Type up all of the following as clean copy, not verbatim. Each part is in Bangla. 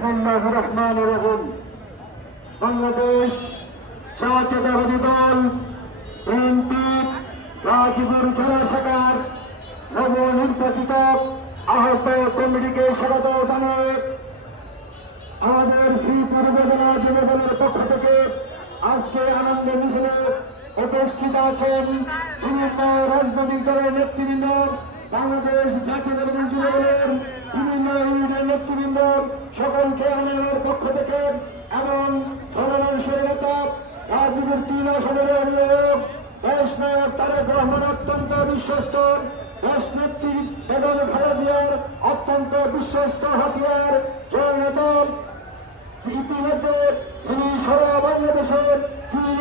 বিসমিল্লাহির রহমানির রহিম। বাংলাদেশ জাতীয়তাবাদী দল বিএনপি গাজীপুর জেলা শাখার নবনির্বাচিত আহ্বায়ক কমিটিকে স্বাগত জানিয়ে আমাদের শ্রীপুর উপজেলা যুব দলের পক্ষ থেকে আজকে আনন্দ মিছিলে উপস্থিত আছেন বিভিন্ন রাজনৈতিক দলের নেতৃবৃন্দ, বাংলাদেশ জাতীয়তাবাদী যুব দলের বিভিন্ন ইউনিয়নের নেতৃবৃন্দ, সকলকে আমাদের পক্ষ থেকে এবং গণমানুষের নেতা গাজীপুর 3 আসনের অভিভাবক দেশ নায়ক তারেক রহমান অত্যন্ত বিশ্বস্ত, দেশ নেত্রী বেগম খালেদা জিয়ার অত্যন্ত বিশ্বস্ত হাতিয়ার জননেতা, ইতিমধ্যে তিনি সারা বাংলাদেশের তিনি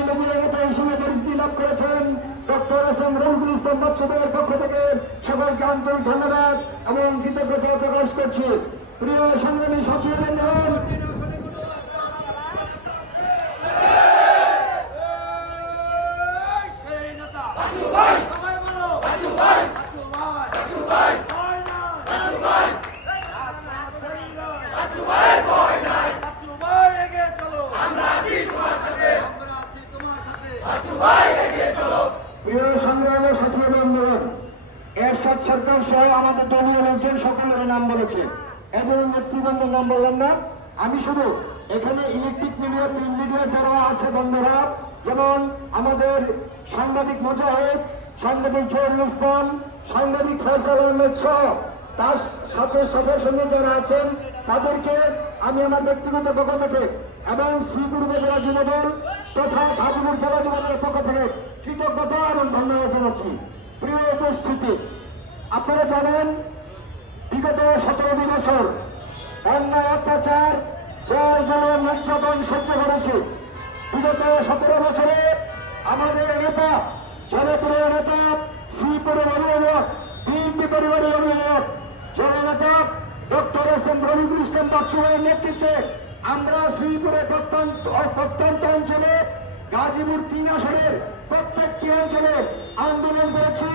নেতা হিসেবে পরিচিতি লাভ করেছেন ডক্টর এস.এম. রফিকুল ইসলাম বাচ্চুদের পক্ষ থেকে সকলকে আন্তরিক ধন্যবাদ এবং কৃতজ্ঞতা প্রকাশ করছি। প্রিয় সংগ্রামী সাথীবৃন্দ, প্রিয় সংগ্রামী সাথী বন্ধুগণ, এরশাদ সরকার সহ আমাদের দলীয় লোকজন সকলের নাম বলেছে, এদের নেতৃবৃন্দের নাম বললাম না। আমি শুধু এখানে ইলেকট্রিক মিডিয়া, প্রিন্ট মিডিয়া যারা আছে বন্ধুরা, যেমন আমাদের সাংবাদিক মুজাহিদ, সাংবাদিক জহুরুল ইসলাম, সাংবাদিক ফয়সাল আহমেদ সহ তার সাথে সবার সঙ্গে যারা আছেন তাদেরকে আমি আমার ব্যক্তিগত পক্ষ থেকে এবং শ্রীপুর উপজেলা যুবদল তথা গাজীপুর জেলা যুবদলের পক্ষ থেকে কৃতজ্ঞতা এবং ধন্যবাদ জানাচ্ছি। প্রিয় উপস্থিতি, আপনারা জানেন বিগত 17 বছর অন্যায় অত্যাচার জয় জলম নির্যাতন সহ্য করেছে। বিগত 17 বছরে আমাদের নেতা, জনপ্রিয় নেতা, শ্রীপুরের অভিভাবক, বিএনপি পরিবারের অভিভাবক জননেতা ডক্টর এস.এম. রফিকুল ইসলাম বাচ্চুদের নেতৃত্বে আমরা শ্রীপুরের প্রত্যন্ত অঞ্চলে গাজীপুর 3 আসনের প্রত্যেকটি অঞ্চলে আন্দোলন করেছি।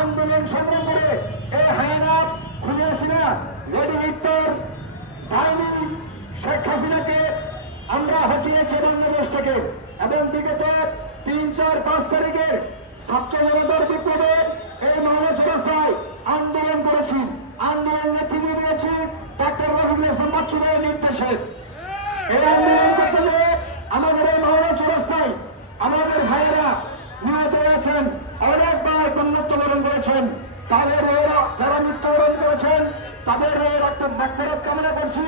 আন্দোলন সংগ্রাম করে এই হায়ানাত খুলে হাসিনা লেডি ভিক্টর বাহিনী শেখ হাসিনাকে আমরা হটিয়েছি বাংলাদেশ থেকে এবং বিগত 3, 4, 5 তারিখে ছাত্র জনতার বিপ্লবে এই মহারাজ রাস্তায় আন্দোলন করেছি। আন্দোলন নেতৃত্ব দিয়েছি ডক্টর রফিকুল ইসলাম বাচ্চুদের নির্দেশে। এই আন্দোলন করতে গিয়ে আমাদের এই মহারাজ রাস্তায় আমাদের ভাইয়েরা নিহত হয়েছেন, অনেকবার মৃত্যুবরণ করেছেন। তাদের যারা মৃত্যুবরণ করেছেন তাদের একটা ডাক্তার কামনা করছি।